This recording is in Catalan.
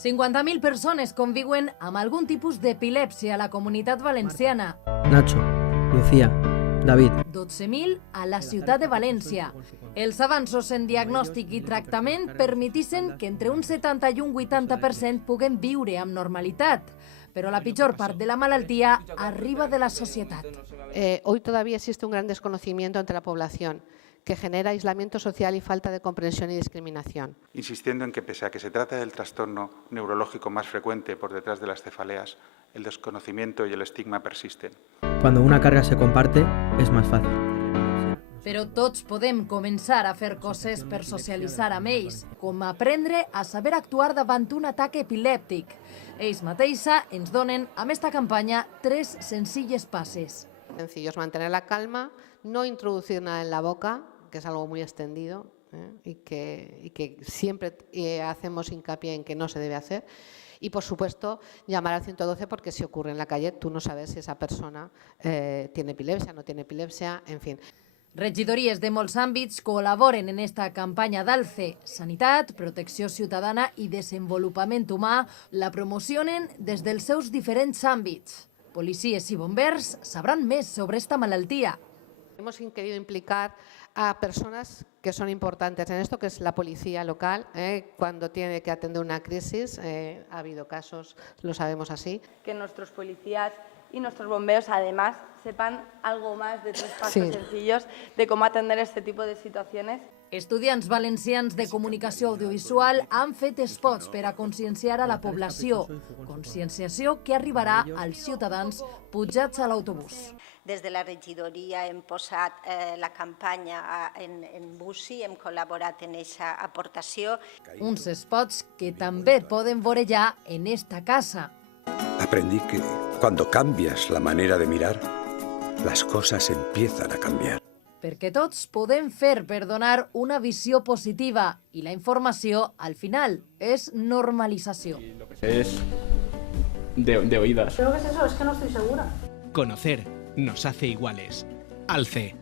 50.000 persones conviuen amb algun tipus d'epilèpsia a la Comunitat Valenciana. Nacho, Lucía, David. 12.000 a la ciutat de València. Els avanços en diagnòstic i tractament permetissen que entre un 70 i un 80% puguem viure amb normalitat. Però la pitjor part de la malaltia arriba de la societat. Hoy todavía existe un gran desconocimiento entre la población que genera aislamiento social y falta de comprensión y discriminación. Insistiendo en que pese a que se trata del trastorno neurológico más frecuente por detrás de las cefaleas, el desconocimiento y el estigma persisten. Cuando una carga se comparte, es más fácil. Però tots podem començar a fer coses per socialitzar amb ells, com aprendre a saber actuar davant un atac epilèptic. Ells mateixa ens donen, amb esta campanya, 3 senzilles passes. Sencillos, mantener la calma, no introducir nada en la boca, que es algo muy extendido y que siempre hacemos hincapié en que no se debe hacer. Y, por supuesto, llamar al 112 porque si ocurre en la calle, tú no sabes si esa persona tiene epilepsia, no tiene epilepsia, en fin. Regidories de molts àmbits col·laboren en esta campanya d'Alce. Sanitat, protecció ciutadana i desenvolupament humà la promocionen des dels seus diferents àmbits. Policies i bombers sabran més sobre esta malaltia. Hemos querido implicar a personas que son importantes en esto, que es la policía local, cuando tiene que atender una crisis. Ha habido casos, lo sabemos así. Que nuestros policías y nuestros bomberos además sepan algo más de 3 pasos sencillos de cómo atender este tipo de situaciones. Estudiants valencians de comunicació audiovisual han fet spots per a conscienciar a la població. Conscienciació que arribarà als ciutadans pujats a l'autobús. Des de la regidoria hem posat la campanya en Bussi, hem col·laborat en aquesta aportació. Uns spots que també poden veure ja en esta casa. Aprendí que cuando cambias la manera de mirar, las cosas empiezan a cambiar. Perquè tots podem fer per donar una visió positiva i la informació, al final, és normalització. Lo que sé es de oídas. Creo que es eso, es que no estoy segura. Conocer nos hace iguales. Alce.